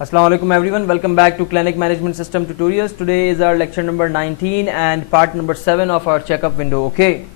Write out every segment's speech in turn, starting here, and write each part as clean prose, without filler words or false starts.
Assalamu alaikum everyone, welcome back to Clinic Management System Tutorials. Today is our lecture number 19 and part number 7 of our checkup window. Okay,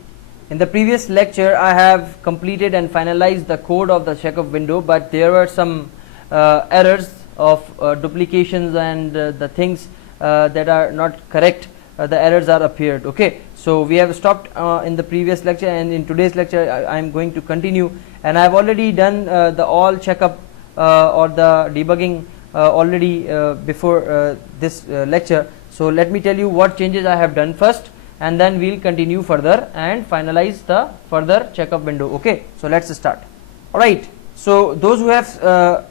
in the previous lecture I have completed and finalized the code of the checkup window, but there were some errors of duplications and the things that are not correct. The errors are appeared. Okay, so we have stopped in the previous lecture, and in today's lecture I am going to continue, and I have already done the all checkup or the debugging already before this lecture. So let me tell you what changes I have done first, and then we'll continue further and finalize the further checkup window. Okay, so let's start. Alright, so those who have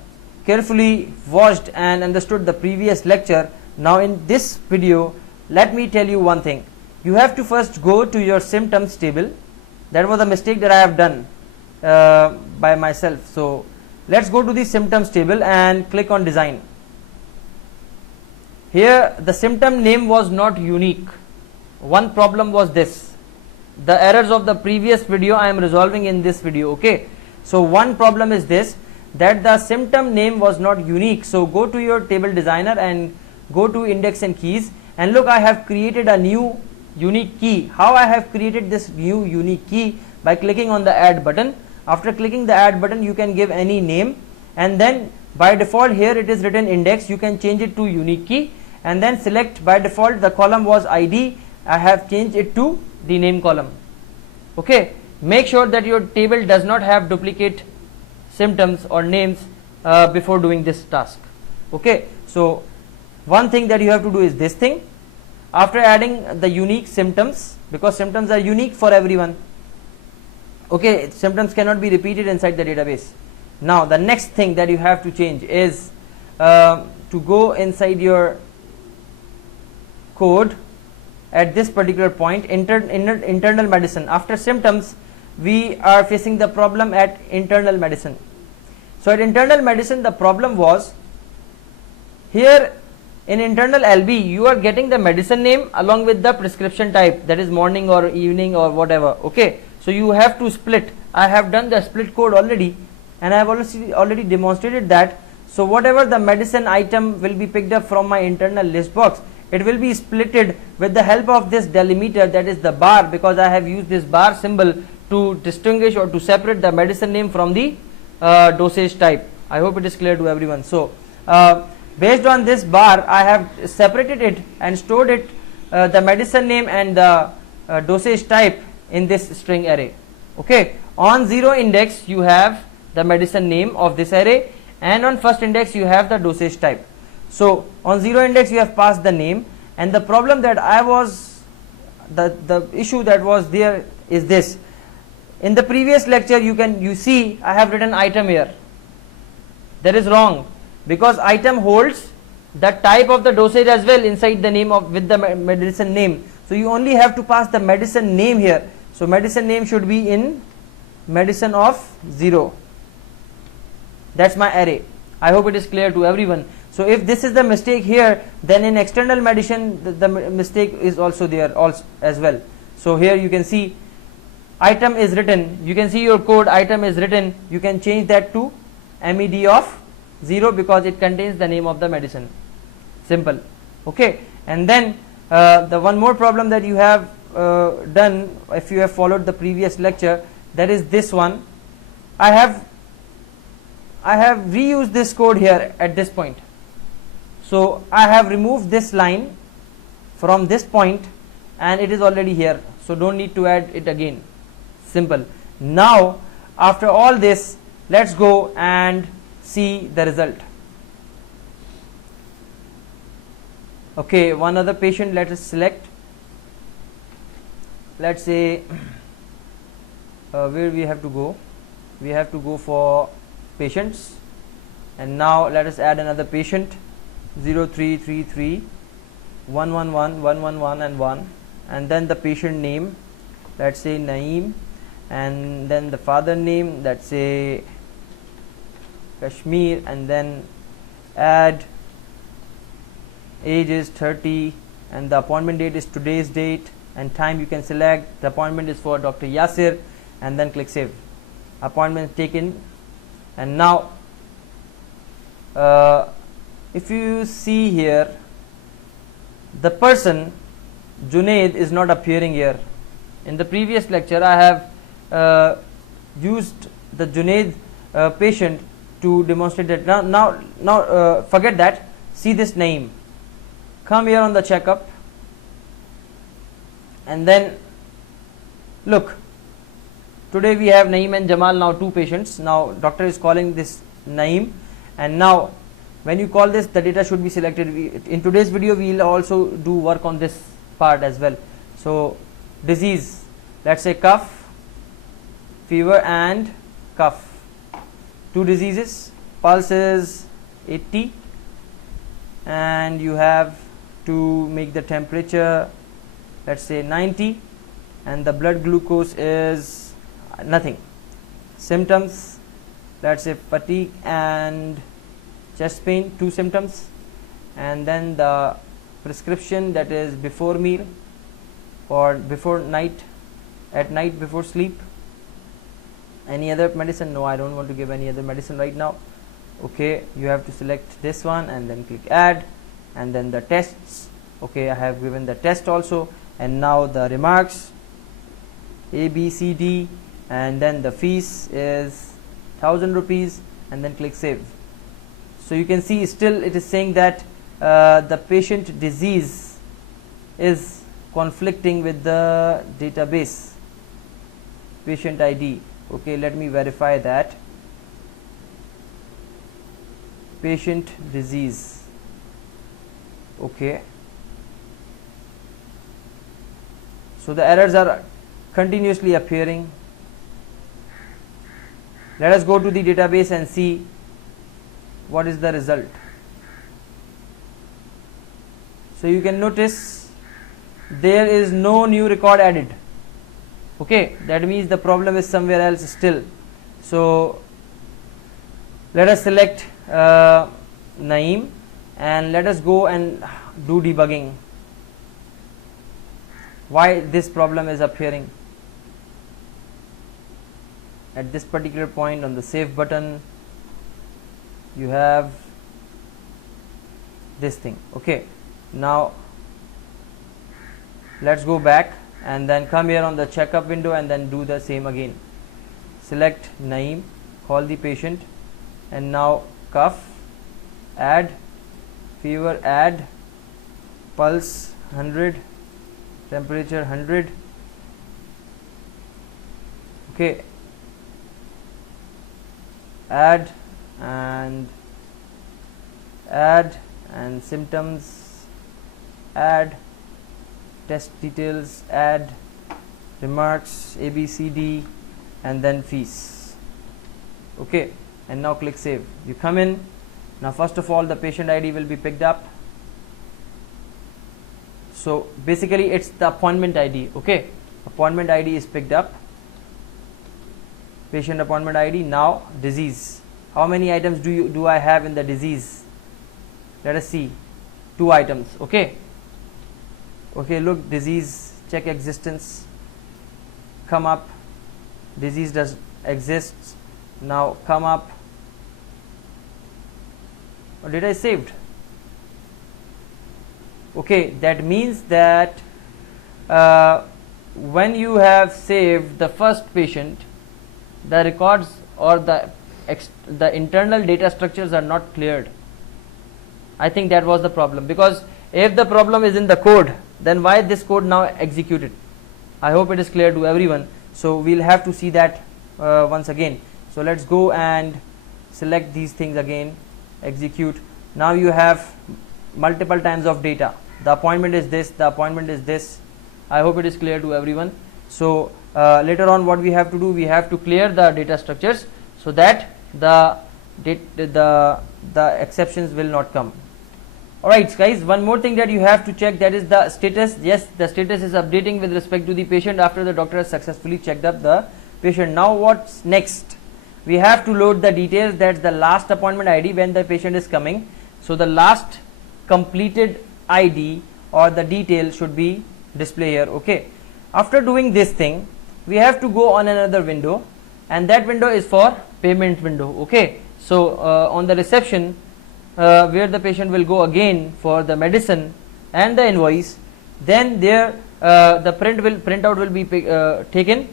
carefully watched and understood the previous lecture, now in this video let me tell you one thing. You have to first go to your symptoms table. That was a mistake that I have done by myself. So let's go to the symptoms table and click on design. Here the symptom name was not unique. One problem was this: the errors of the previous video I am resolving in this video. Okay, so one problem is this, that the symptom name was not unique. So go to your table designer and go to index and keys, and look, I have created a new unique key. How I have created this new unique key? By clicking on the add button. After clicking the add button, you can give any name, and then by default here it is written index. You can change it to unique key, and then select. By default the column was ID. I have changed it to the name column. Okay, make sure that your table does not have duplicate symptoms or names before doing this task. Okay, so one thing that you have to do is this thing. After adding the unique symptoms, because symptoms are unique for everyone. Okay, symptoms cannot be repeated inside the database. Now the next thing that you have to change is to go inside your code at this particular point, internal medicine. After symptoms we are facing the problem at internal medicine. So at internal medicine the problem was, here in internal LB you are getting the medicine name along with the prescription type, that is morning or evening or whatever. Okay, so you have to split. I have done the split code already, and I have already demonstrated that. So whatever the medicine item will be picked up from my internal list box, it will be splitted with the help of this delimiter, that is the bar, because I have used this bar symbol to distinguish or to separate the medicine name from the dosage type. I hope it is clear to everyone. So based on this bar I have separated it and stored it, the medicine name and the dosage type, in this string array. Okay, on 0 index you have the medicine name of this array, and on first index you have the dosage type. So on 0 index you have passed the name, and the problem that I was, the issue that was there is this. In the previous lecture you see I have written item here. That is wrong, because item holds the type of the dosage as well inside the name of with the medicine name. So you only have to pass the medicine name here. So medicine name should be in medicine of 0. That's my array. I hope it is clear to everyone. So if this is the mistake here, then in external medicine the mistake is also there as well. So here you can see item is written. You can see your code, item is written. You can change that to med of 0 because it contains the name of the medicine. Simple. Okay, and then the one more problem that you have done, if you have followed the previous lecture, that is this one. I have reused this code here at this point. So I have removed this line from this point, and it is already here, so don't need to add it again. Simple. Now after all this, let's go and see the result. Okay, one other patient, let us select. Let's say where we have to go. We have to go for patients, and now let us add another patient, 0333 111 111 and 1, and then the patient name, let's say Naeem, and then the father name, let's say Kashmir, and then add age is 30, and the appointment date is today's date, and time you can select. The appointment is for Dr. Yasir, and then click save. Appointment taken, and now if you see here, the person Junaid is not appearing here. In the previous lecture I have used the Junaid patient to demonstrate that. Now forget that. See this name, come here on the checkup, and then look, today we have Naeem and Jamal, now two patients. Now doctor is calling this Naeem, and now when you call this, the data should be selected. In today's video we will also do work on this part as well. So disease, let's say cough, fever and cough, two diseases. Pulse is 80, and you have to make the temperature, let's say 90, and the blood glucose is nothing. Symptoms, let's say fatigue and chest pain, two symptoms, and then the prescription, that is before meal or before night, at night before sleep. Any other medicine? No, I don't want to give any other medicine right now. Okay, you have to select this one and then click add, and then the tests. Okay, I have given the test also, and now the remarks A, B, C, D, and then the fees is 1000 rupees, and then click save. So you can see still it is saying that the patient disease is conflicting with the database patient ID. Okay, let me verify that. Patient disease. Okay, so the errors are continuously appearing. Let us go to the database and see what is the result. So you can notice there is no new record added. Okay, that means the problem is somewhere else still. So let us select Naeem, and let us go and do debugging. Why this problem is appearing? At this particular point on the save button, you have this thing. Okay, now let's go back and then come here on the checkup window and then do the same again. Select Naeem, call the patient, and now cough, add, fever, add, pulse 100, temperature 100. Okay, add and symptoms, add, test details, add, remarks A, B, C, D, and then fees. Okay, and now click save. You come in. Now first of all the patient ID will be picked up. So basically it's the appointment ID. Okay, appointment ID is picked up, patient appointment ID. Now disease, how many items do I have in the disease? Let us see, 2 items. Okay, look, disease, check existence, come up, disease does exist. Now come up, or did I saved? Okay, that means that when you have saved the first patient, the records or the internal data structures are not cleared. I think that was the problem, because if the problem is in the code, then why this code now executed? I hope it is clear to everyone. So we'll have to see that once again. So let's go and select these things again, execute. Now you have multiple times of data. The appointment is this, the appointment is this. I hope it is clear to everyone. So later on what we have to do, we have to clear the data structures so that the exceptions will not come. Alright guys, one more thing that you have to check, that is the status. Yes, the status is updating with respect to the patient after the doctor has successfully checked up the patient. Now what's next? We have to load the details, that's the last appointment ID when the patient is coming. So the last completed ID or the detail should be displayed here. Okay, after doing this thing, we have to go on another window, and that window is for payment window. Okay, so on the reception where the patient will go again for the medicine and the invoice, then there the printout will be taken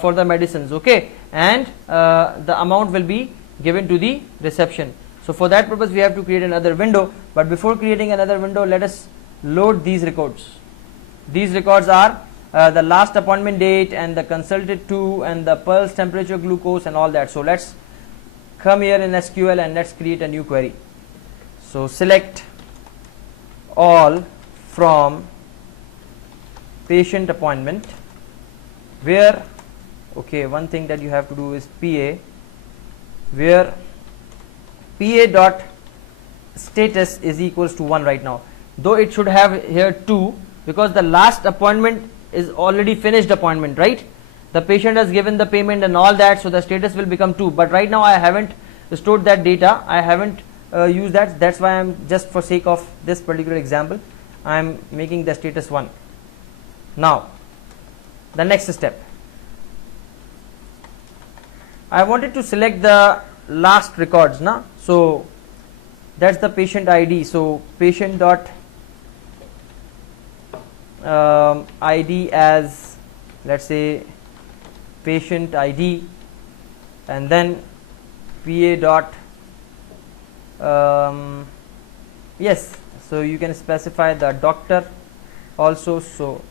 for the medicines, okay, and the amount will be given to the reception. So for that purpose we have to create another window, but before creating another window, let us load these records. These records are the last appointment date and the consulted to and the pulse, temperature, glucose and all that. So let's come here in SQL and let's create a new query. So select all from patient appointment, where, okay, one thing that you have to do is PA, where PA dot status is equals to 1 right now, though it should have here 2, because the last appointment is already finished appointment, right? The patient has given the payment and all that, so the status will become 2, but right now I haven't stored that data, I haven't used that. That's why I'm just, for sake of this particular example, I'm making the status 1. Now the next step, I wanted to select the last records now, so that's the patient ID. So patient dot ID as, let's say, patient ID, and then PA dot yes, so you can specify the doctor also. So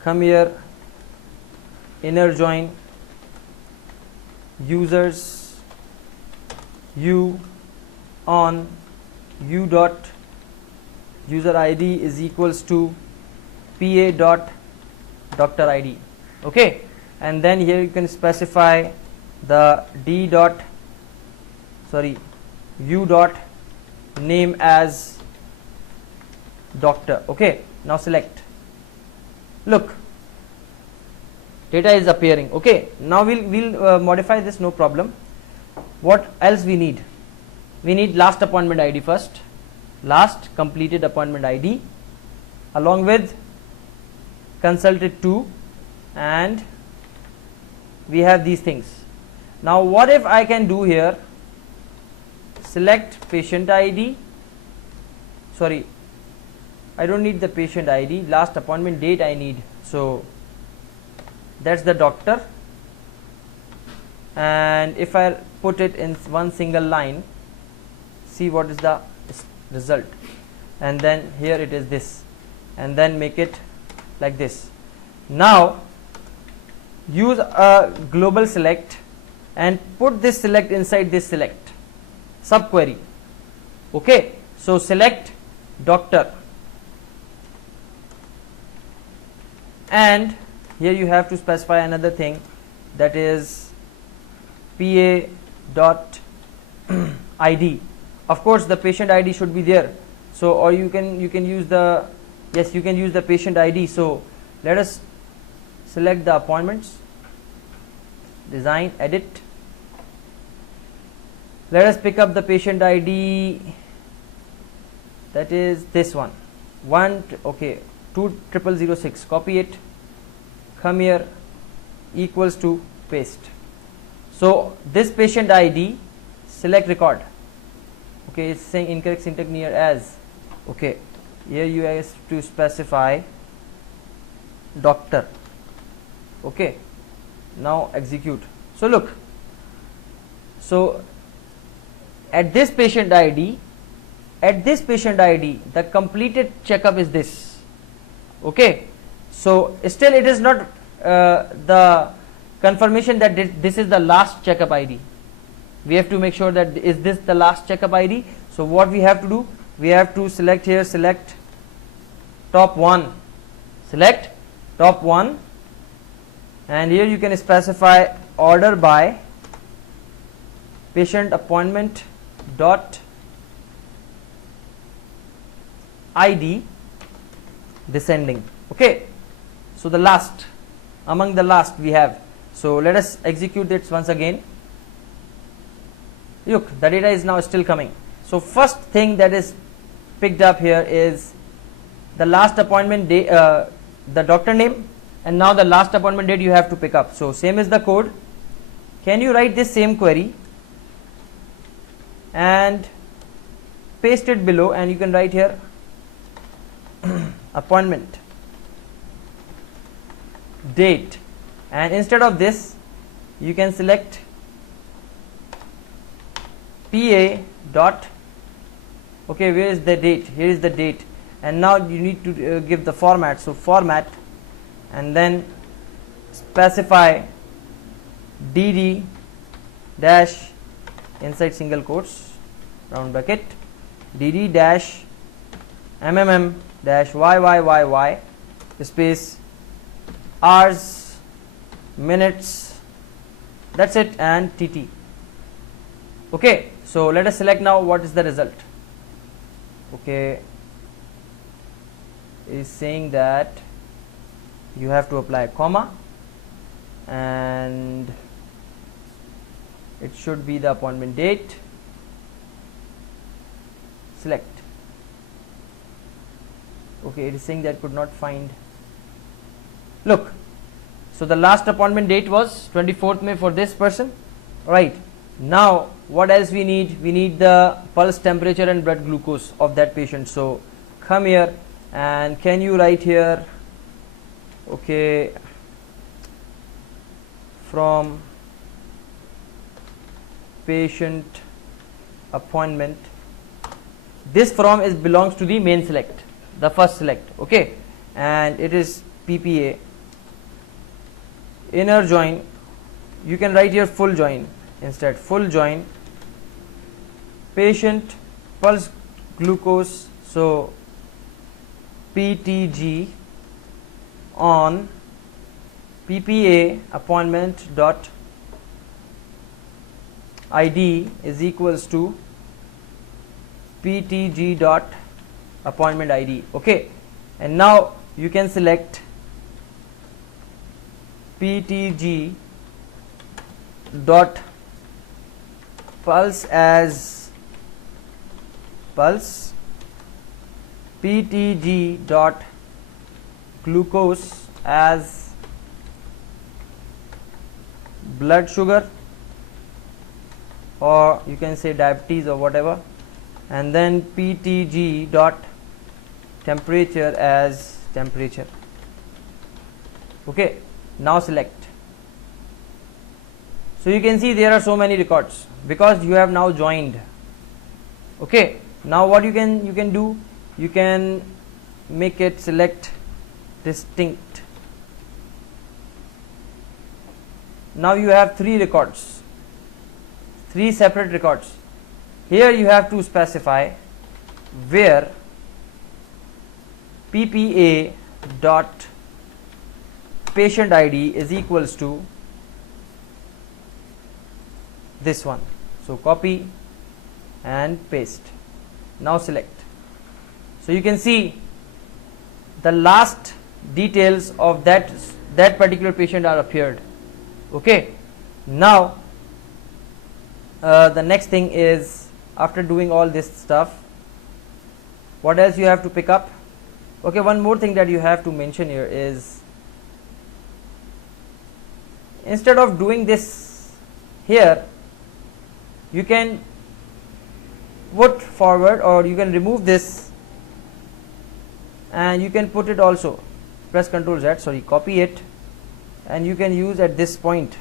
come here, inner join users u on u dot user ID is equals to PA dot doctor ID, okay, and then here you can specify the d dot u dot name as doctor, okay. Now select, look, data is appearing, okay. Now we'll modify this, no problem. What else we need? We need last appointment ID first, last completed appointment ID, along with consulted to, and we have these things. Now what if I can do here, select patient ID, sorry, I don't need the patient ID, last appointment date I need, so that's the doctor, and if I put it in one single line, see what is the result, and then here it is this, and then make it like this. Now use a global select and put this select inside this select subquery, okay. So select doctor, and here you have to specify another thing, that is PA dot ID. Of course the patient ID should be there, so, or you can use the, yes, you can use the patient ID. So let us select the appointments, design, edit, let us pick up the patient ID, that is this one, 20006, copy it, come here, equals to paste. So this patient ID, select record, okay, it's saying incorrect syntax near as, okay, here you have to specify doctor, okay. Now execute. So look, so at this patient ID, the completed checkup is this, okay. So still it is not the confirmation that this is the last checkup ID. We have to make sure that is this the last checkup ID. So what we have to do, we have to select here, select top one, and here you can specify order by patient appointment dot ID descending, okay. So the last, among the last we have, so let us execute it once again. Look, the data is now still coming. So first thing that is picked up here is the last appointment day, the doctor name, and now the last appointment date you have to pick up. So same is the code. Can you write this same query and paste it below, and you can write here appointment date, and instead of this you can select PA dot, okay, where is the date? Here is the date, and now you need to give the format. So format, and then specify DD dash inside single quotes round bracket DD dash MMM dash YYYY space hours, minutes, that's it, and TT. Okay, so let us select now what is the result. Okay, it is saying that you have to apply a comma, and it should be the appointment date. Select. Okay, it is saying that could not find. Look, so the last appointment date was 24th May for this person, right? Now what else we need? We need the pulse, temperature and blood glucose of that patient. So come here, and can you write here, okay, from patient appointment. This from is belongs to the main select, the first select, okay, and it is PPA inner join. You can write here full join instead, full join patient pulse glucose, so PTG on PPA appointment dot ID is equals to PTG dot appointment ID, okay, and now you can select PTG dot pulse as pulse, PTG dot glucose as blood sugar, or you can say diabetes or whatever, and then PTG dot temperature as temperature. Okay, now select. So you can see there are so many records because you have now joined. Okay, now what you can do, you can make it select distinct. Now you have 3 records, 3 separate records. Here you have to specify where PPA dot patient ID is equals to this one. So copy and paste. Now select. So you can see the last details of that particular patient are appeared. Okay, now the next thing is, after doing all this stuff, what else you have to pick up? Okay, one more thing that you have to mention here is, instead of doing this here, you can put forward, or you can remove this and you can put it also. Press Ctrl Z, sorry, copy it, and you can use at this point.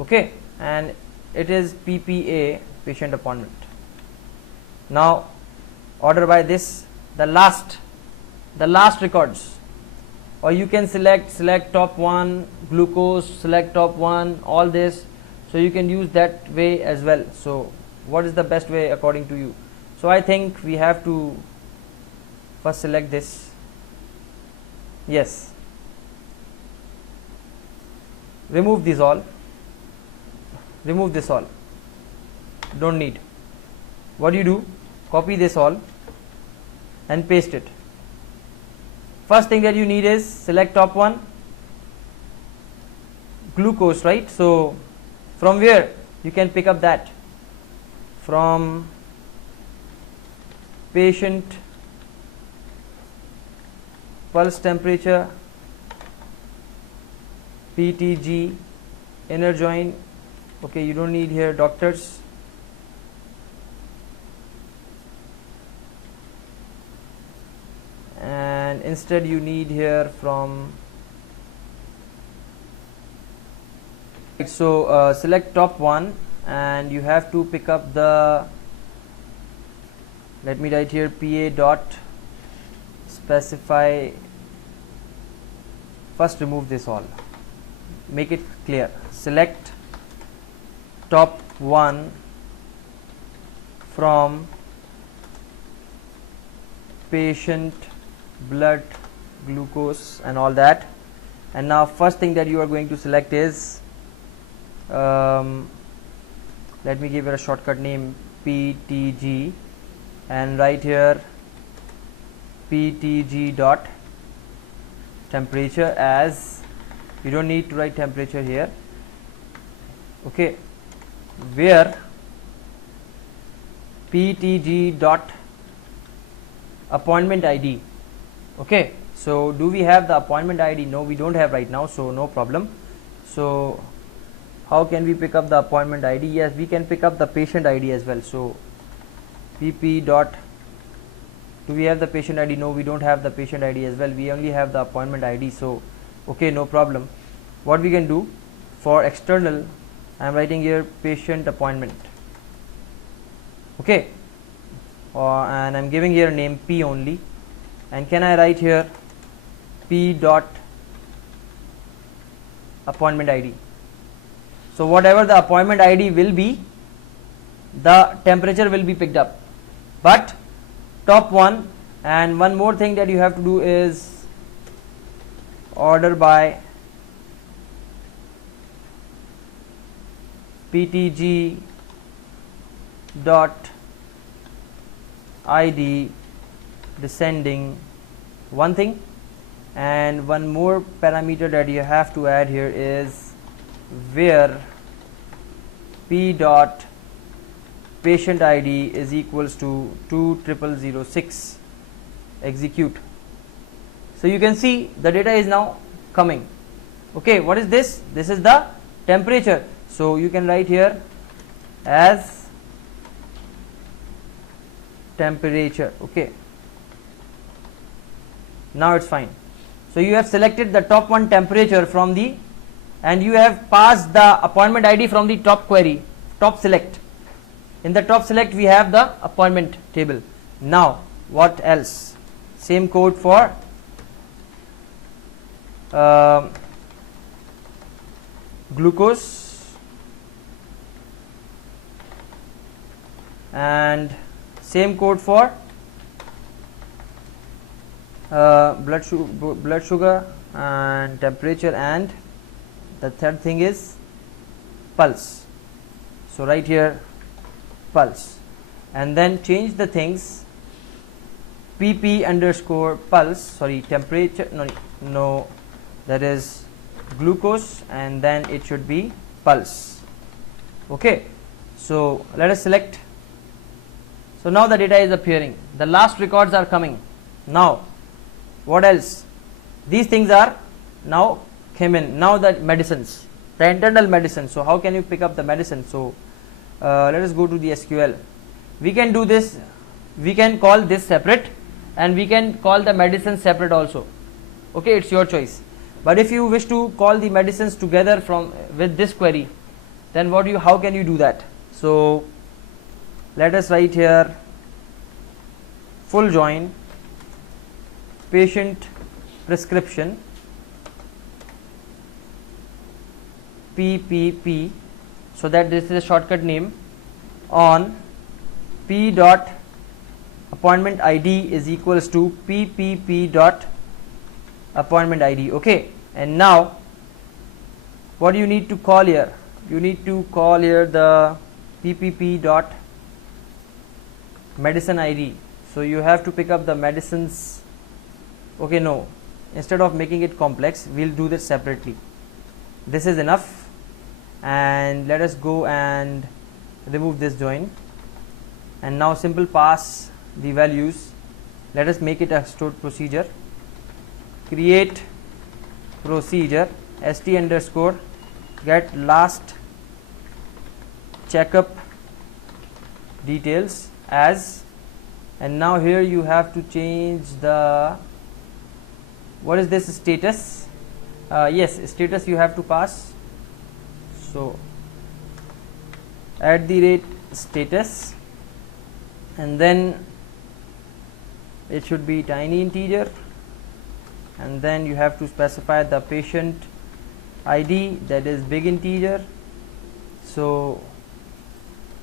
Okay, and it is PPA patient appointment. Now order by this the last records, or you can select top 1 glucose, select top 1 all this, so you can use that way as well. So what is the best way according to you? So I think we have to first select this. Yes, remove these all, remove this all, don't need. What do you do? Copy this all and paste it. First thing that you need is select top 1 glucose, right? So from where you can pick up that? From patient pulse temperature, PTG inner join. Okay, you don't need here doctors. instead you need here from, so select top one and you have to pick up the, let me write here PA dot specify, first remove this all, make it clear, select top one from patient blood glucose and all that. And now first thing that you are going to select is, let me give it a shortcut name, PTG, and write here PTG dot temperature, as you don't need to write temperature here, okay, where PTG dot appointment ID. Okay, so do we have the appointment ID? No, we don't have right now, so no problem. So how can we pick up the appointment ID? Yes, we can pick up the patient ID as well. So pp dot, do we have the patient ID? No, we don't have the patient ID as well, we only have the appointment ID. So okay, no problem. What we can do for external, I am writing here patient appointment, okay, and I am giving here name P only, and can I write here P dot appointment ID. So whatever the appointment ID will be, the temperature will be picked up, but top one. And one more thing that you have to do is order by PTG dot ID descending, one thing. And one more parameter that you have to add here is where P dot patient ID is equals to 20006 execute. So you can see the data is now coming. Okay, what is this? This is the temperature. So you can write here as temperature. Okay, now it's fine. So you have selected the top one temperature from the, and you have passed the appointment ID from the top query, top select. In the top select we have the appointment table. Now what else? Same code for glucose, and same code for blood sugar and temperature, and the third thing is pulse. So right here pulse, and then change the things pp underscore pulse, sorry, temperature, no, that is glucose, and then it should be pulse. Okay, so let us select. So now the data is appearing, the last records are coming. Now what else? These things are now came in. Now the medicines, the internal medicine. So how can you pick up the medicine? So let us go to the SQL. We can do this, we can call this separate, and we can call the medicine separate also. Okay, it's your choice. But if you wish to call the medicines together from with this query, then how can you do that? So let us write here full join patient prescription PPP, so that this is a shortcut name, on P dot appointment ID is equals to PPP dot appointment ID. Okay, and now what do you need to call here? You need to call here the PPP dot medicine ID. So you have to pick up the medicines. Okay, no, instead of making it complex, we'll do this separately. This is enough, and let us go and remove this join, and now simple pass the values. Let us make it a stored procedure. Create procedure st underscore get last checkup details as, and now here you have to change the what is this status? Yes, status you have to pass. So @status, and then it should be tiny integer, and then you have to specify the patient ID, that is big integer. So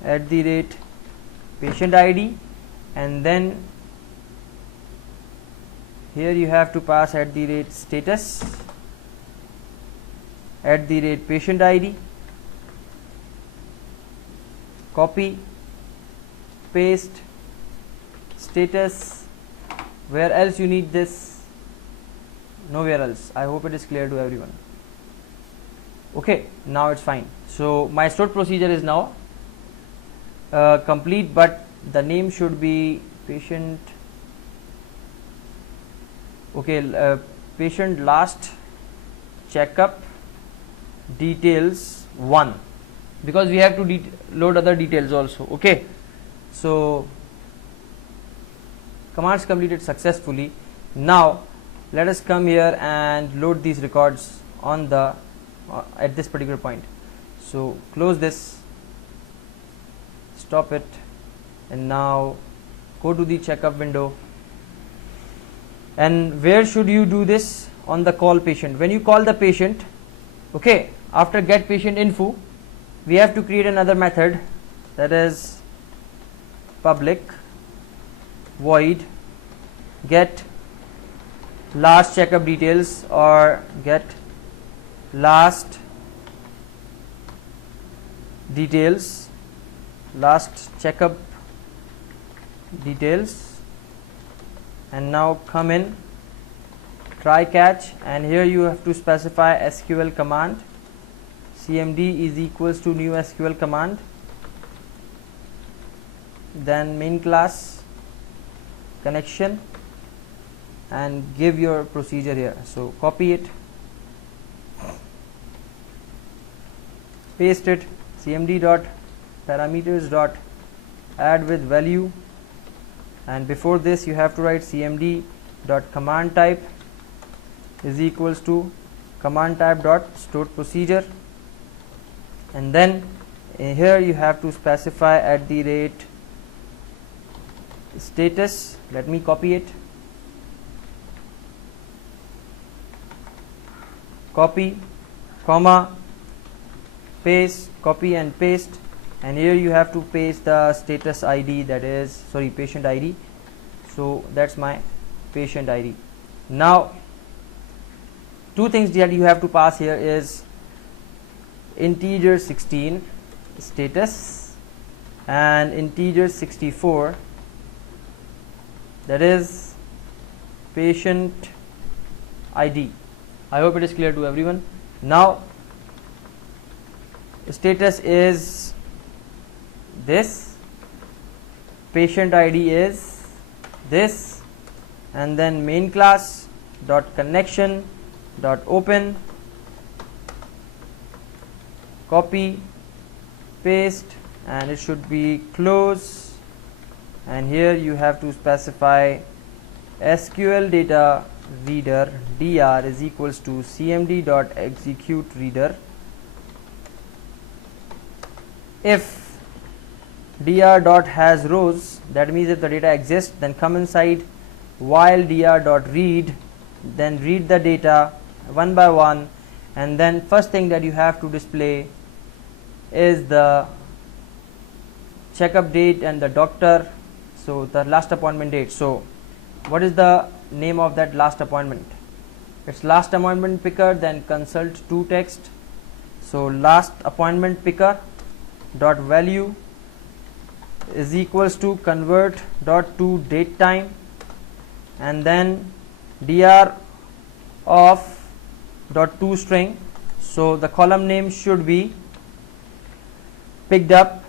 @patient ID, and then here you have to pass @status, @patient ID, copy, paste, status. Where else you need this? Nowhere else. I hope it is clear to everyone. Okay, now it's fine. So my stored procedure is now complete, but the name should be patient. Okay, patient last checkup details 1, because we have to load other details also. Okay, so commands completed successfully. Now let us come here and load these records on the at this particular point. So close this, stop it, and now go to the checkup window. And where should you do this? On the call patient. When you call the patient, okay, after get patient info, we have to create another method, that is public void get last checkup details, or get last details, last checkup details, and now come in try catch, and here you have to specify SQL command. cmd is equals to new SQL command, then main class connection, and give your procedure here. So copy it, paste it, cmd dot parameters dot add with value, and before this you have to write cmd dot command type is equals to command type dot stored procedure, and then here you have to specify @status. Let me copy it, copy, comma, paste, copy and paste, and here you have to paste the status ID, that is patient ID. So that's my patient ID. Now two things that you have to pass here is integer 16 status and integer 64, that is patient ID. I hope it is clear to everyone. Now status is this, patient ID is this, and then main class dot connection dot open, copy, paste, and it should be close, and here you have to specify SQL data reader dr is equals to cmd dot execute reader. If dr dot has rows, that means if the data exists, then come inside while dr dot read, then read the data one by one, and then first thing that you have to display is the checkup date and the doctor, so the last appointment date. So what is the name of that last appointment? It's last appointment picker, then consult to text. So last appointment picker dot value is equals to convert dot to date time, and then dr of dot to string. So the column name should be picked up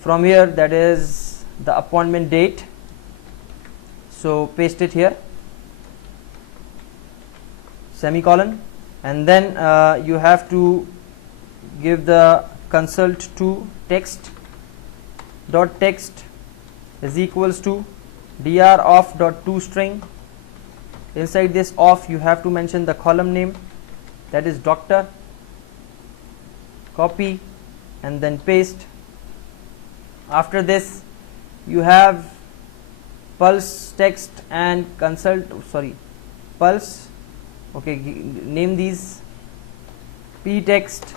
from here, that is the appointment date. So paste it here, semicolon, and then you have to give the consult to text dot text is equals to dr of dot to string Inside this off you have to mention the column name, that is doctor, copy and then paste. After this you have pulse text and pulse, okay, name these p text,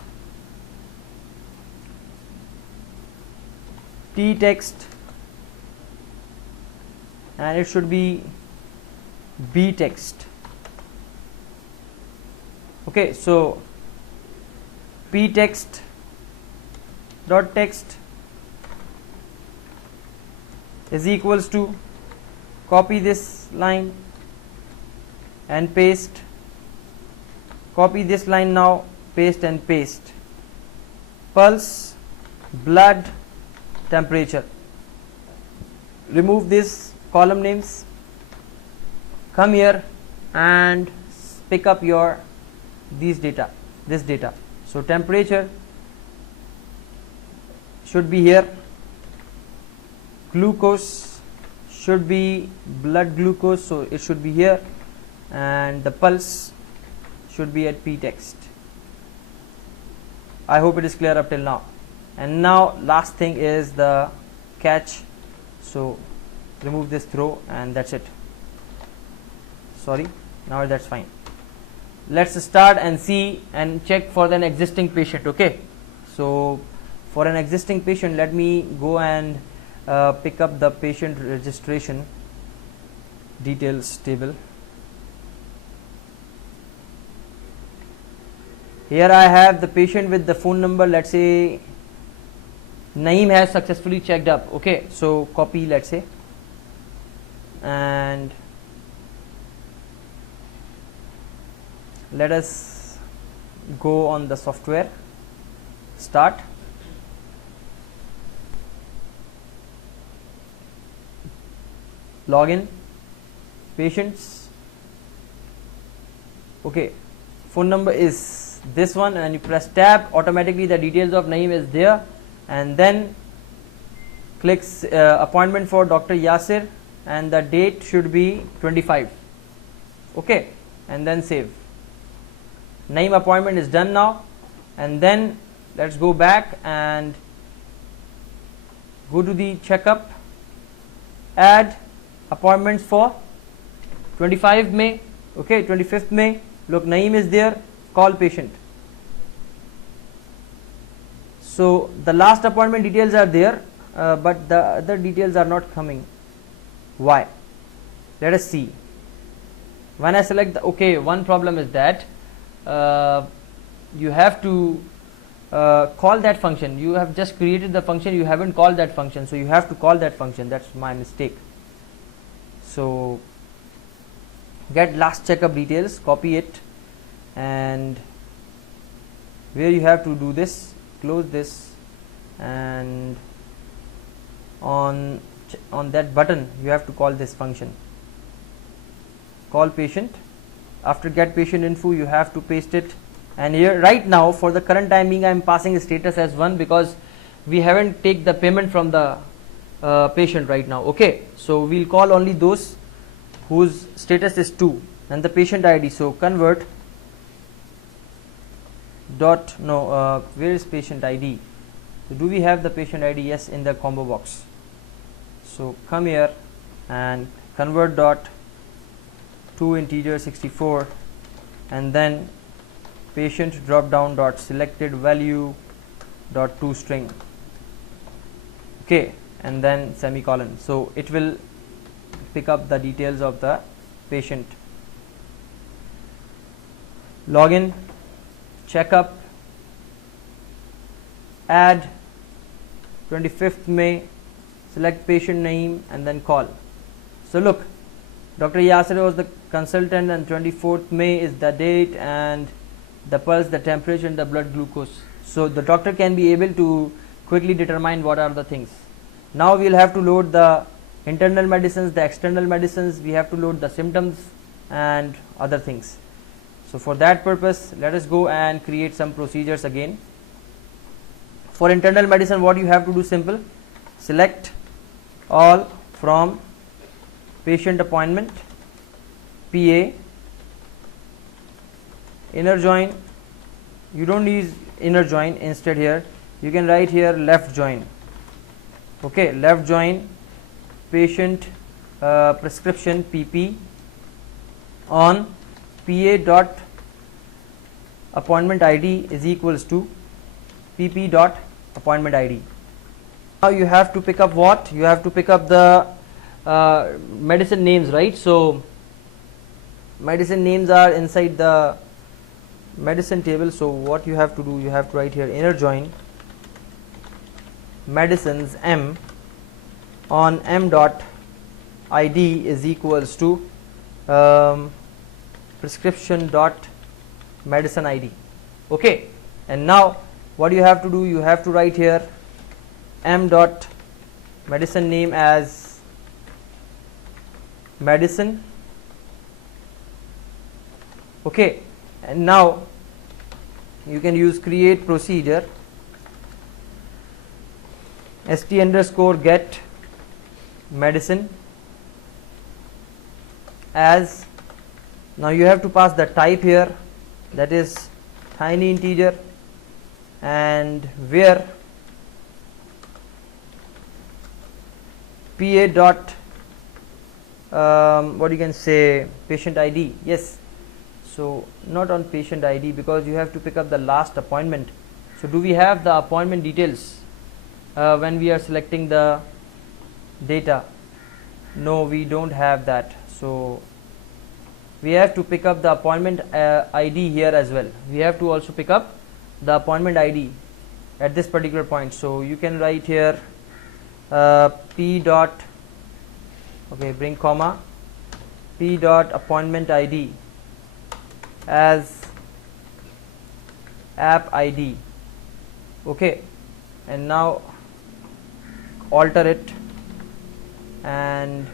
t text, and it should be b text. Okay, so p text dot text is equals to, copy this line and paste, copy this line now, paste and paste, pulse, blood, temperature. Remove these column names, come here and pick up your this data. So temperature should be here, glucose should be blood glucose, so it should be here, and the pulse should be at p text. I hope it is clear up till now. And now last thing is the catch, so remove this throw and that's it. Sorry, now that's fine. Let's start and see and check for an existing patient. Okay, so for an existing patient, let me go and pick up the patient registration details table. Here I have the patient with the phone number, let's say Naeem has successfully checked up. Okay, so copy, let's say, and let us go on the software, start, login, patients. Okay, phone number is this one, and you press tab, automatically the details of Naeem is there, and then clicks appointment for Dr. Yasir, and the date should be 25. Okay, and then save. Naeem appointment is done now, and then let's go back and go to the checkup, add appointments for 25 May, okay, 25th May, look, Naeem is there, call patient. So the last appointment details are there, but the other details are not coming. Why? Let us see. When I select the, okay, one problem is that you have to call that function. You have just created the function, you haven't called that function, so you have to call that function. That's my mistake. So get last checkup details, copy it, and where you have to do this, close this, and on that button you have to call this function, call patient. After get patient info you have to paste it, and here right now for the current timing I am passing status as 1 because we haven't take the payment from the patient right now. Okay, so we'll call only those whose status is 2, and the patient ID, so convert dot, no, where is patient ID? So do we have the patient ID? Yes, in the combo box. So come here and convert dot to integer 64, and then patient drop down dot selected value dot to string. Okay, and then semicolon, so it will pick up the details of the patient. Login, checkup, add 25th May, select patient name and then call. So look, Dr. Yasir was the consultant, and 24th May is the date, and the pulse, the temperature, and the blood glucose. So the doctor can be able to quickly determine what are the things. Now we will have to load the internal medicines, the external medicines, we have to load the symptoms and other things. So for that purpose, let us go and create some procedures again. For internal medicine, what you have to do, simple, select all from patient appointment, PA, inner join, you don't need inner join, instead here you can write here left join. Okay, left join patient prescription PP on PA dot appointment ID is equals to PP dot appointment ID. Now you have to pick up what? You have to pick up the medicine names, right? So medicine names are inside the medicine table. So what you have to do, you have to write here inner join medicines M on M dot ID is equals to prescription dot medicine ID. Okay, and now what you have to do, you have to write here M dot medicine name as medicine. Okay, and now you can use create procedure st underscore get medicine as, now you have to pass the type here, that is tiny integer, and where PA dot what you can say patient ID. Yes, so not on patient ID because you have to pick up the last appointment. So do we have the appointment details when we are selecting the data? No, we don't have that. So we have to pick up the appointment ID here as well. We have to also pick up the appointment ID at this particular point. So you can write here P dot, okay, bring comma, P dot appointment ID as app ID. Okay, and now alter it and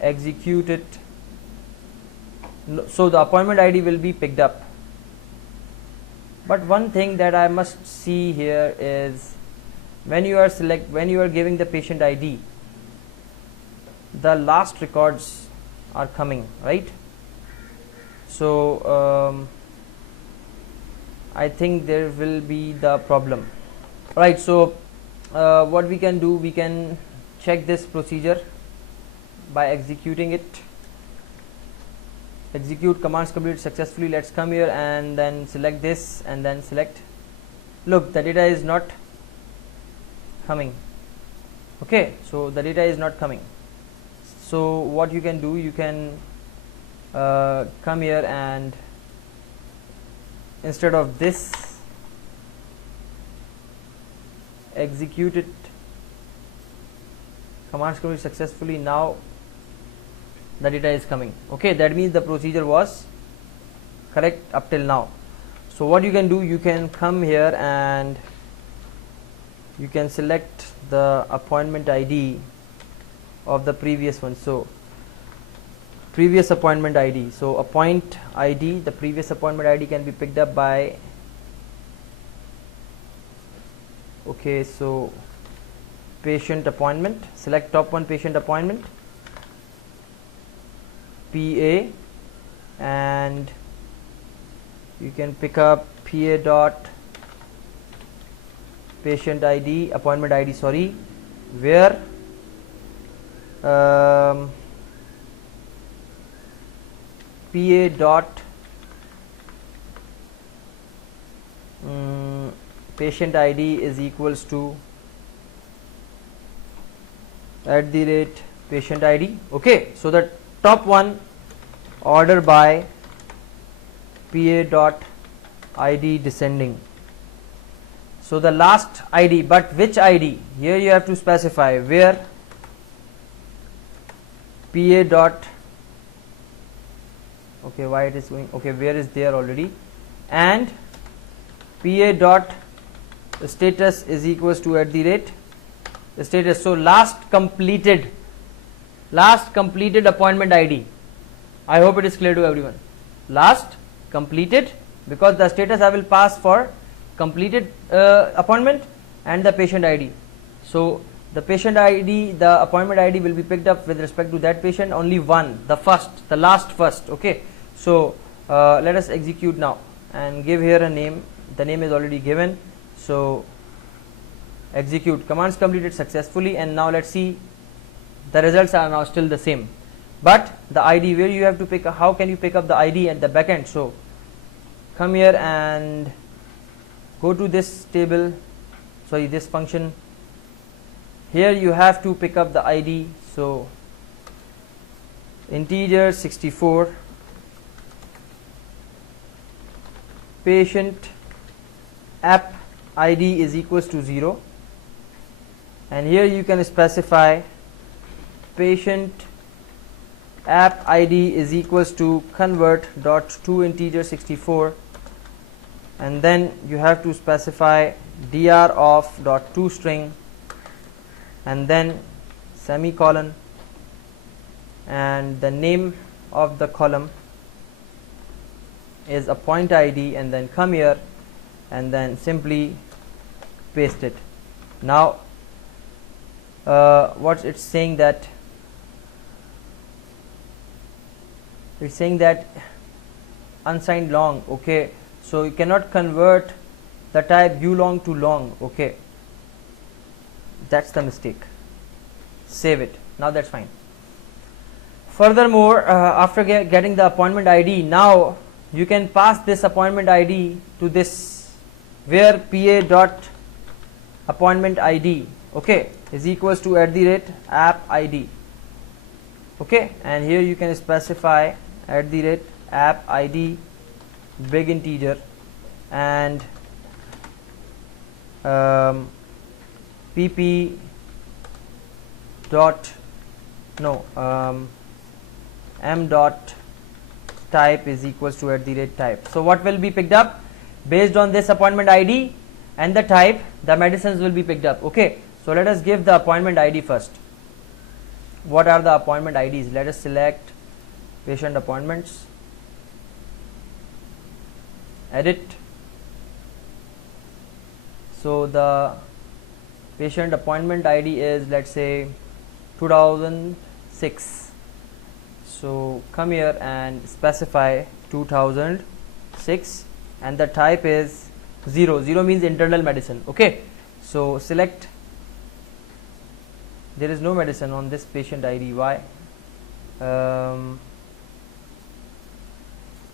execute it. So the appointment ID will be picked up. But one thing that I must see here is when you are giving the patient ID, the last records are coming, right? So I think there will be the problem, right? So what we can do, we can check this procedure by executing it. Execute commands completed successfully. Let's come here and then select this and then select. Look, the data is not coming. Okay, so the data is not coming. So what you can do, you can come here and instead of this execute it, commands completed successfully. Now the data is coming. Okay, that means the procedure was correct up till now. So what you can do, you can come here and you can select the appointment ID of the previous one. So previous appointment ID, so appoint ID, the previous appointment ID can be picked up by, okay, so patient appointment, select top one patient appointment PA, and you can pick up PA dot patient ID, appointment ID, sorry, where PA dot patient ID is equals to @patient ID. Okay, so the top one order by PA dot ID descending. So the last ID, but which ID? Here you have to specify where PA dot, okay, why it is going, okay, where is there already, and PA dot status is equals to @status. So last completed appointment ID. I hope it is clear to everyone. Last completed, because the status I will pass for completed appointment and the patient ID. So the patient ID, the appointment ID will be picked up with respect to that patient, only one, the last first. Okay, so let us execute now and give here a name. The name is already given, so execute. Commands completed successfully, and now let's see, the results are now still the same, but the ID, where you have to pick, how can you pick up the ID at the backend? So come here and go to this table, sorry, this function. Here you have to pick up the ID, so integer 64 patient app ID is equals to 0, and here you can specify patient app ID is equals to convert dot to integer 64, and then you have to specify dr of dot to string, and then semicolon, and the name of the column is appoint ID, and then come here and then simply paste it. Now what it's saying, that it's saying that unsigned long. Okay, so you cannot convert the type ulong to long. Okay, that's the mistake. Save it. Now that's fine. Furthermore, after getting the appointment ID, now you can pass this appointment ID to this, where pa dot appointment ID, okay, is equals to @app ID. Okay, and here you can specify @app ID big integer, and pp dot m dot type is equals to @type. So what will be picked up based on this appointment ID and the type? The medicines will be picked up. Okay, so let us give the appointment ID first. What are the appointment IDs? Let us select patient appointments, edit. So the patient appointment ID is, let's say, 2006. So come here and specify 2006, and the type is 0. 0 means internal medicine. Okay, so select. There is no medicine on this patient ID. Why?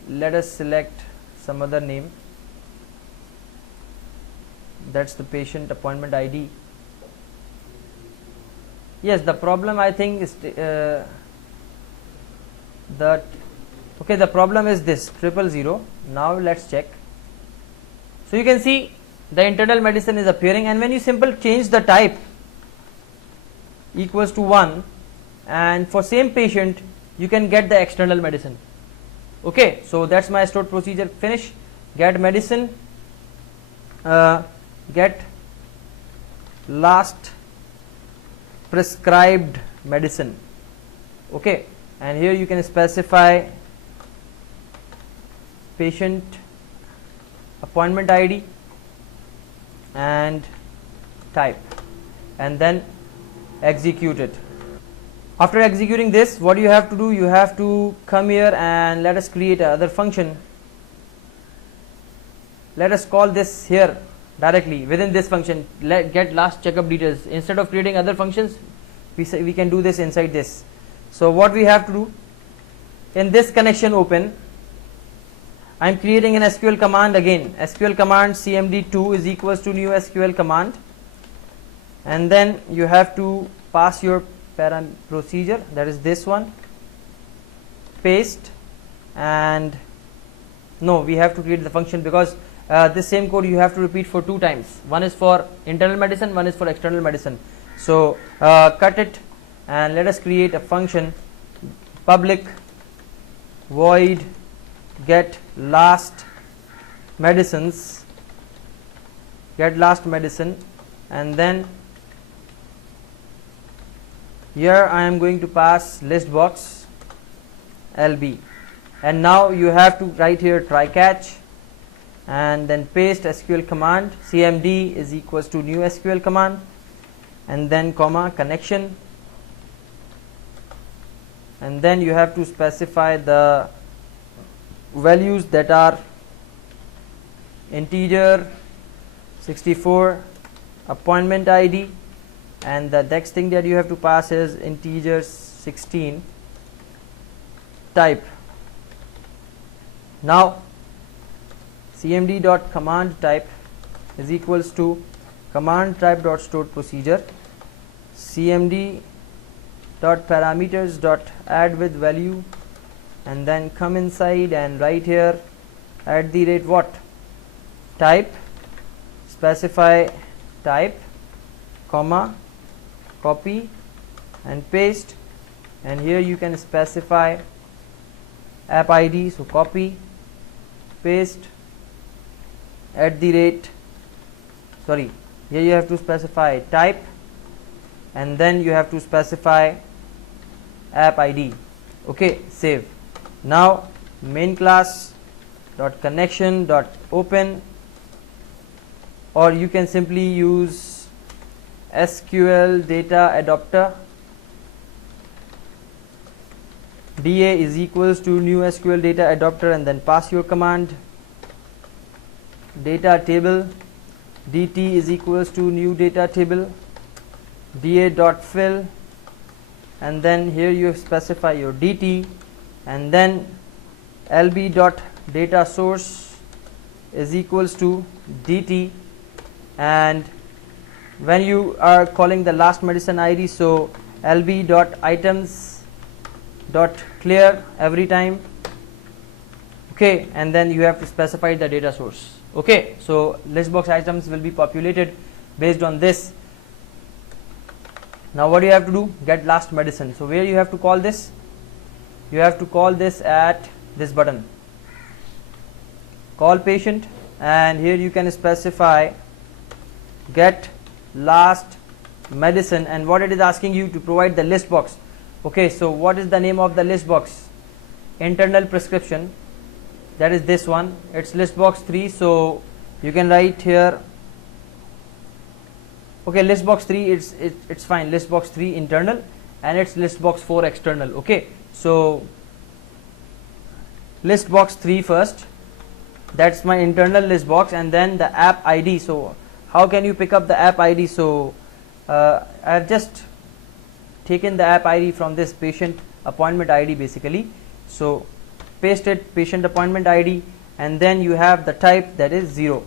Let us select some other name. That's the patient appointment ID. Yes, the problem, I think, is that, okay, the problem is this 000. Now let's check. So you can see the internal medicine is appearing, and when you simple change the type equals to 1, and for same patient you can get the external medicine. Okay, so that's my stored procedure. Finish. Get medicine, get last prescribed medicine. Okay, and here you can specify patient appointment ID and type, and then execute it. After executing this, what you have to do, you have to come here and let us create another function. Let us call this here directly within this function, get last checkup details. Instead of creating other functions, we can do this inside this. So what we have to do, in this connection open, I am creating an SQL command again. SQL command cmd2 is equals to new SQL command, and then you have to pass your procedure, that is this one, paste, and no, we have to create the function, because this same code you have to repeat for 2 times. One is for internal medicine, one is for external medicine. So cut it, and let us create a function, public void get last medicines, get last medicine, and then here I am going to pass list box LB, and now you have to write here try catch, and then paste SQL command cmd is equals to new SQL command, and then comma connection, and then you have to specify the values that are integer 64 appointment ID, and the next thing that you have to pass is integer 16 type. Now cmd dot command type is equals to command type dot stored procedure cmd dot parameters dot add with value, and then come inside and write here at the rate what type, specify type, comma, copy and paste, and here you can specify app ID, so copy, paste, at the rate, sorry, here you have to specify type, and then you have to specify app ID. Okay, save. Now main class dot connection dot open, or you can simply use SQL Data Adapter. DA is equals to new SQL Data Adapter, and then pass your command. Data table DT is equals to new data table DA dot fill, and then here you specify your DT, and then LB dot data source is equals to DT, and when you are calling the last medicine ID, so LB dot items dot clear every time. Okay, and then you have to specify the data source. Okay, so list box items will be populated based on this. Now what do you have to do? Get last medicine. So where you have to call this? You have to call this at this button, call patient, and here you can specify get last medicine, and what it is asking you to provide the list box. Okay, so what is the name of the list box? Internal prescription, that is this one, it's list box 3, so you can write here, okay, list box 3, it's fine, list box 3 internal, and it's list box 4 external. Okay, so list box 3 first, that's my internal list box, and then the app ID. So how can you pick up the app ID? So I have just taken the app ID from this patient appointment ID basically, so paste it, patient appointment ID, and then you have the type, that is 0.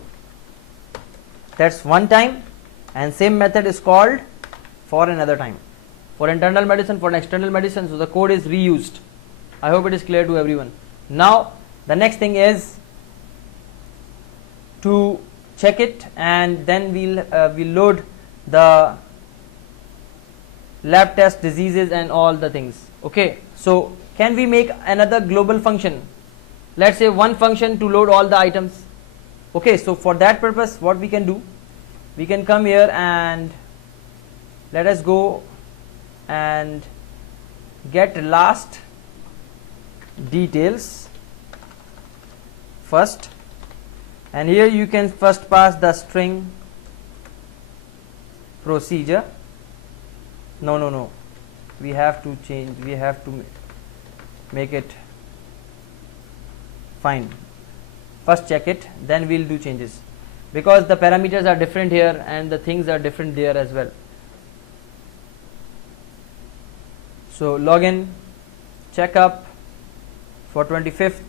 That's one time, and same method is called for another time, for internal medicine, for external medicine, so the code is reused. I hope it is clear to everyone. Now the next thing is to check it, and then we'll load the lab test diseases and all the things. Okay, so can we make another global function, let's say one function to load all the items? Okay, so for that purpose what we can do, we can come here and let us go and get last details first, and here you can first pass the string procedure. No, we have to change, we have to make it fine. First check it, then we'll do changes, because the parameters are different here and the things are different there as well. So login, checkup for 25th,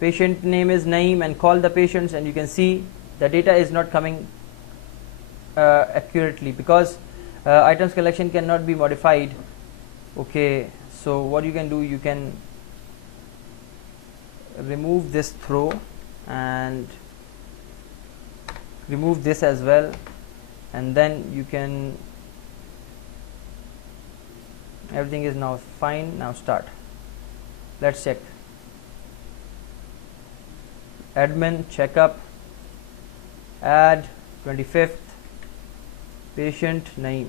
patient name is Naeem, and call the patients, and you can see the data is not coming accurately because items collection cannot be modified. Okay, so what you can do, you can remove this throw and remove this as well, and then you can, everything is now fine. Now start, let's check. Admin, checkup, add 25th, patient Naeem.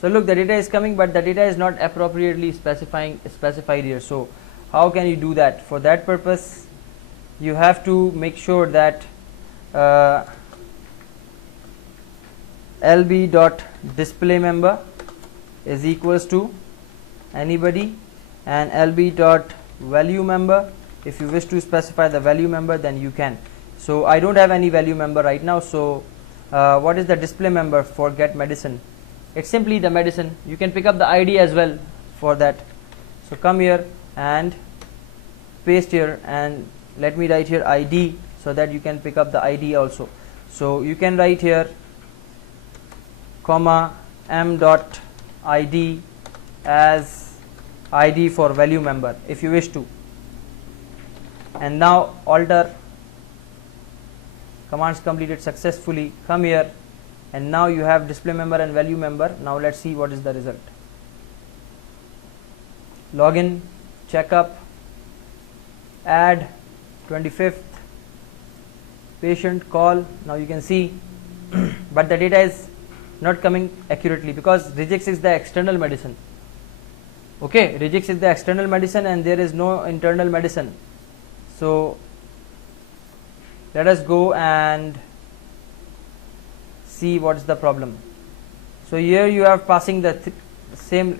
So look, the data is coming, but the data is not appropriately specified here. So how can you do that? For that purpose you have to make sure that lb dot display member is equals to anybody, and lb dot value member, if you wish to specify the value member then you can. So I don't have any value member right now, so what is the display member for get medicine? It's simply the medicine. You can pick up the ID as well for that. So come here and paste here, and let me write here ID so that you can pick up the ID also. So you can write here comma m dot ID as ID for value member if you wish to, and now alter commands completed successfully. Come here, and now you have display member and value member. Now let's see what is the result. Login, checkup, add 25th, patient, call. Now you can see but the data is not coming accurately because regex is the external medicine. Okay, regex is the external medicine and there is no internal medicine. So let us go and see what is the problem. So here you are passing the same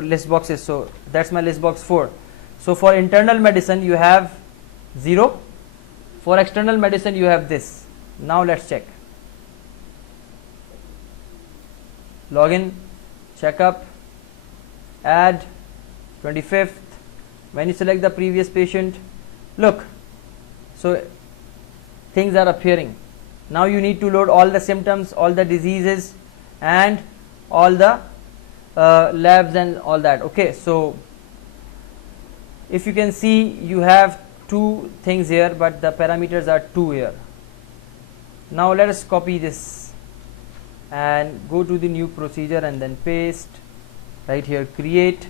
list boxes. So that's my list box 4. So for internal medicine you have 0, for external medicine you have this. Now let's check. Login, checkup, add 25th. When you select the previous patient, look, so things are appearing. Now you need to load all the symptoms, all the diseases and all the labs and all that. Okay, so if you can see you have 2 things here, but the parameters are 2 here. Now let us copy this and go to the new procedure and then paste right here, create,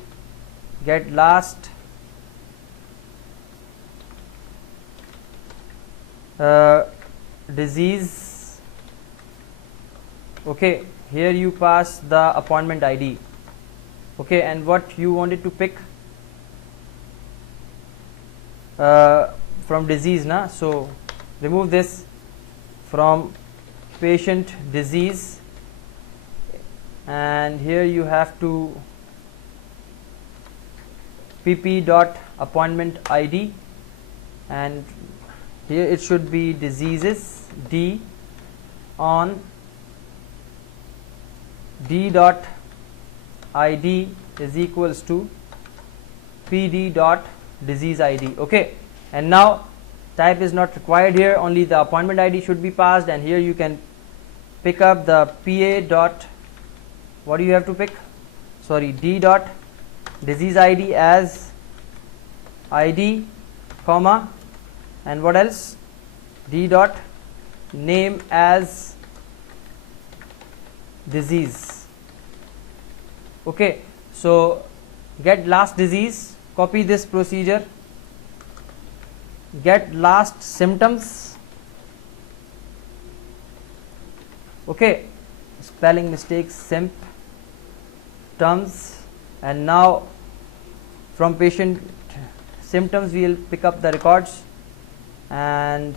get last disease. Okay, here you pass the appointment ID. Okay, and what you wanted to pick from disease, na? So remove this from patient disease, and here you have to pp dot appointment ID, and here it should be diseases D on D dot ID is equals to PD dot disease ID. Okay, and now type is not required here, only the appointment ID should be passed, and here you can pick up the PA dot, what do you have to pick? Sorry, D dot disease ID as ID, comma, and what else? D dot name as disease. Okay, so get last disease, copy this procedure, get last symptoms. Okay, spelling mistakes, symptoms, and now from patient symptoms we will pick up the records, and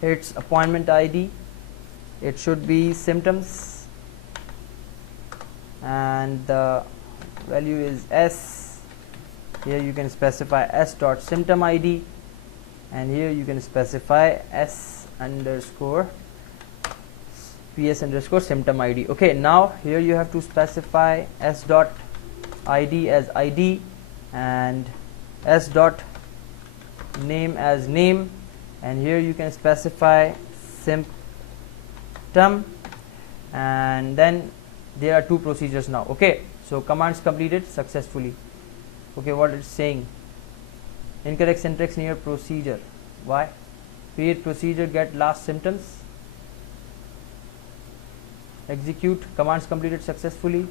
its appointment ID, it should be symptoms, and the value is S. Here you can specify S dot symptom ID, and here you can specify S underscore PS underscore symptom ID. Okay, now here you have to specify S dot ID as ID and S dot name as name, and here you can specify symptom, and then there are 2 procedures now. Okay, so commands completed successfully. Okay, what it's saying, incorrect syntax near procedure. Why? Create procedure, get last symptoms, execute, commands completed successfully,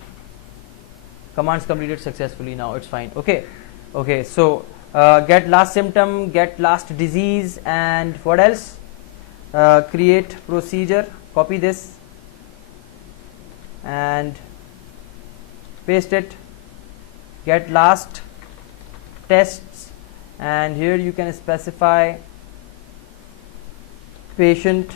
commands completed successfully. Now it's fine. Okay, okay, so get last symptom, get last disease, and what else? Create procedure, copy this and paste it, get last tests, and here you can specify patient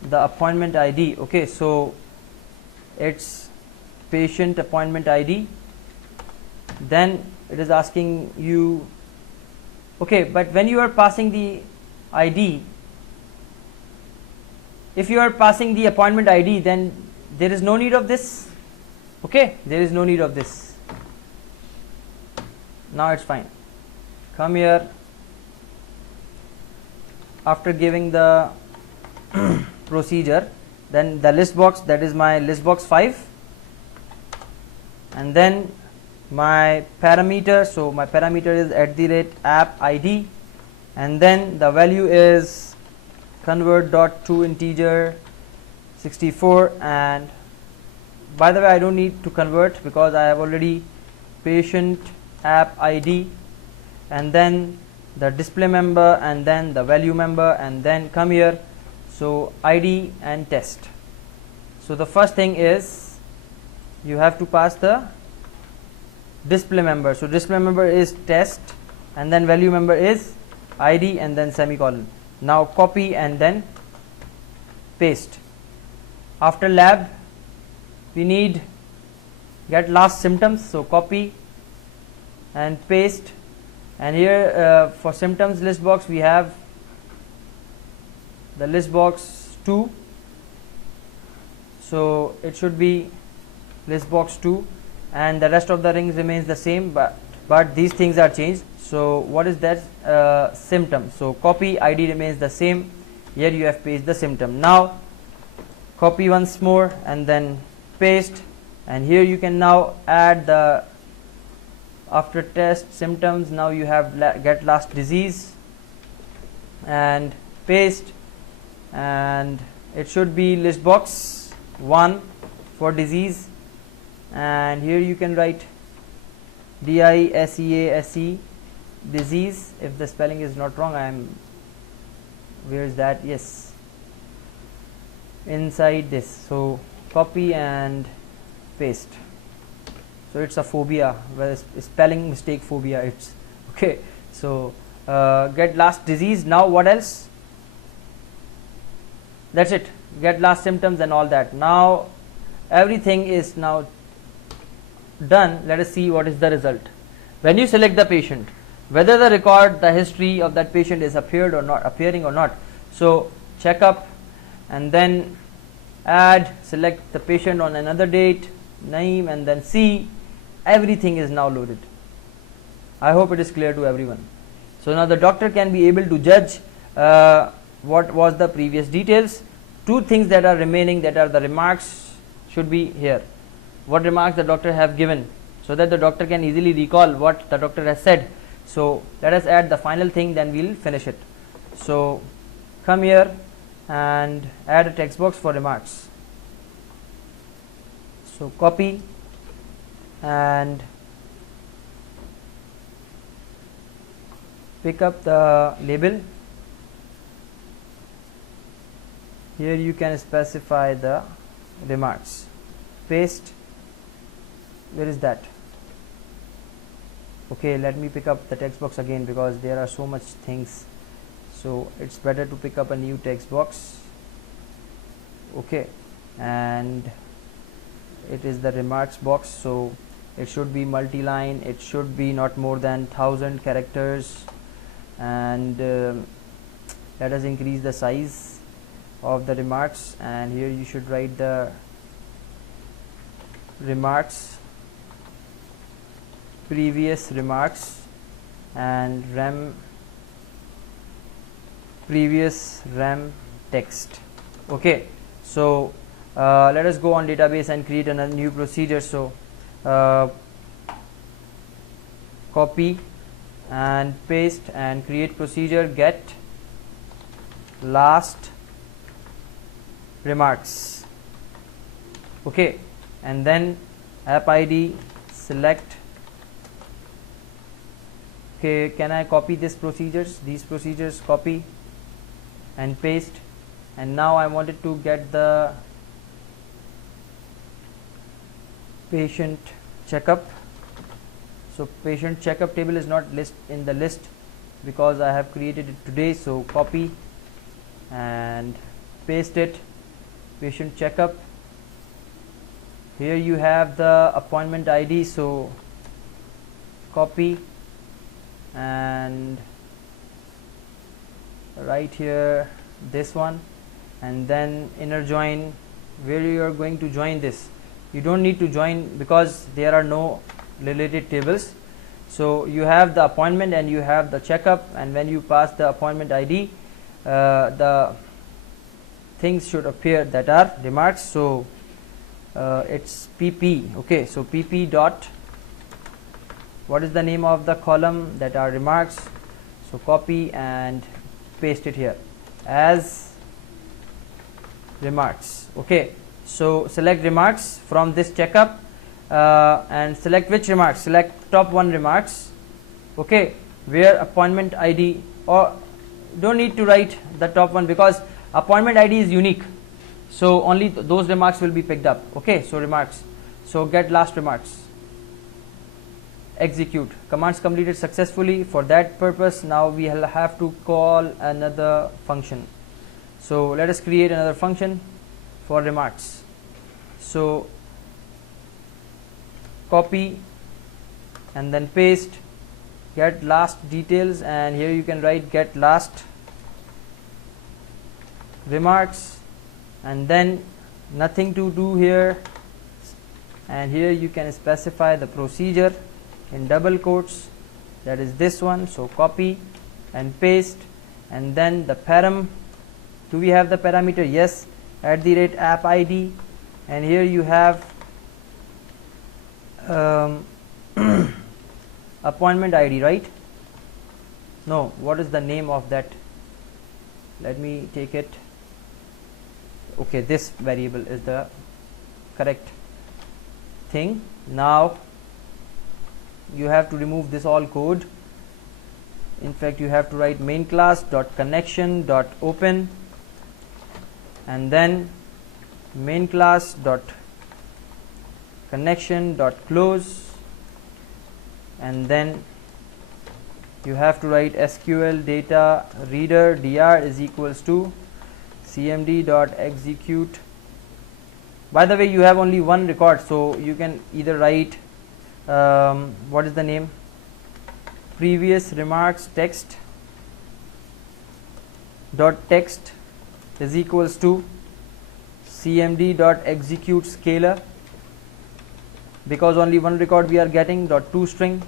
the appointment ID. Okay, so it's patient appointment ID, then it is asking you, okay, but when you are passing the ID, if you are passing the appointment ID, then there is no need of this. Okay, there is no need of this. Now it's fine. Come here, after giving the procedure, then the list box, that is my list box 5, and then my parameter, so my parameter is @app ID, and then the value is convert.to integer 64, and by the way I don't need to convert because I have already patient app ID, and then the display member, and then the value member, and then come here, so ID and test. So the first thing is you have to pass the display member, so display member is test, and then value member is ID, and then semicolon. Now copy and then paste. After lab we need get last symptoms, so copy and paste, and here for symptoms list box we have the list box 2, so it should be list box 2, and the rest of the rings remains the same, but these things are changed. So what is that? Symptom, so copy, ID remains the same, here you have pasted the symptom. Now copy once more and then paste, and here you can now add the after test symptoms. Now you have get last disease and paste, and it should be list box 1 for disease, and here you can write DISEASE disease, if the spelling is not wrong. Where is that? Yes, inside this, so copy and paste. So it's a phobia, well, spelling mistake phobia, it's okay. So get last disease. Now what else? That's it, get last symptoms and all that. Now everything is now done. Let us see what is the result. When you select the patient, whether the record, the history of that patient is appearing or not. So checkup, and then add, select the patient on another date, name, and then see, everything is now loaded. I hope it is clear to everyone. So now the doctor can be able to judge what was the previous details. Two things that are remaining, that are the remarks, should be here. What remarks the doctor have given, so that the doctor can easily recall what the doctor has said. So let us add the final thing, then we will finish it. So come here and add a text box for remarks. So copy and pick up the label. Here you can specify the remarks. Paste. Where is that? Okay, let me pick up the text box again because there are so much things, so it's better to pick up a new text box. Okay, and it is the remarks box, so it should be multi-line, it should be not more than 1000 characters, and let us increase the size of the remarks, and here you should write the remarks, previous remarks, and previous RAM text. Okay, so let us go on database and create a new procedure. So copy and paste and create procedure, get last remarks. Okay, and then app ID, select. Okay, can I copy these procedures, copy and paste, and now I wanted to get the patient checkup. So patient checkup table is not in the list because I have created it today. So copy and paste it, patient checkup. Here you have the appointment ID, so copy and right here this one, and then inner join where you are going to join this. You don't need to join because there are no related tables. So you have the appointment and you have the checkup, and when you pass the appointment ID, the things should appear that are remarks. So it's PP. Okay, so PP dot, what is the name of the column? That are remarks. So copy and paste it here as remarks. Okay, so select remarks from this checkup and select which remarks. Select top one remarks. Okay, where appointment ID, or don't need to write the top one because appointment ID is unique, so only those remarks will be picked up. Okay, so remarks, so get last remarks, execute. Commands completed successfully. For that purpose now we will have to call another function. So let us create another function for remarks. So copy and then paste get last details, and here you can write get last remarks, and then nothing to do here, and here you can specify the procedure in double quotes, that is this one. So copy and paste, and then the param, do we have the parameter? Yes, @app ID, and here you have appointment ID, right? No, what is the name of that? Let me take it. Okay, this variable is the correct thing. Now you have to remove this all code. In fact, you have to write main class dot connection dot open, and then main class dot connection dot close, and then you have to write SQL data reader dr is equals to cmd dot execute. By the way, you have only one record, so you can either write what is the name, previous remarks text dot text is equals to cmd dot execute scalar, because only one record we are getting, dot toString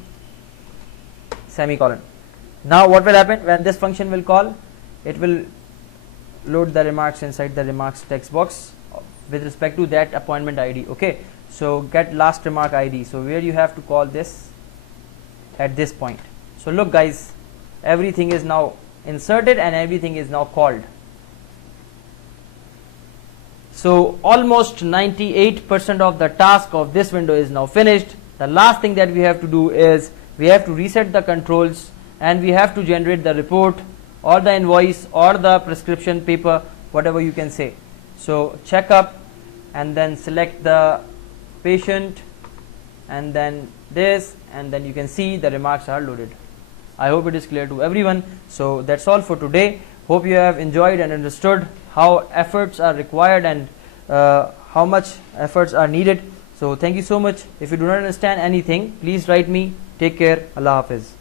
semicolon. Now what will happen when this function will call? It will load the remarks inside the remarks text box with respect to that appointment ID. Okay, so get last remark ID, so where you have to call this at this point. So look guys, everything is now inserted and everything is now called. So almost 98% of the task of this window is now finished. The last thing that we have to do is we have to reset the controls, and we have to generate the report or the invoice or the prescription paper, whatever you can say. So check up and then select the patient and then this, and then you can see the remarks are loaded. I hope it is clear to everyone. So that's all for today. Hope you have enjoyed and understood how efforts are required and how much efforts are needed. So thank you so much. If you do not understand anything, please write me. Take care. Allah Hafiz.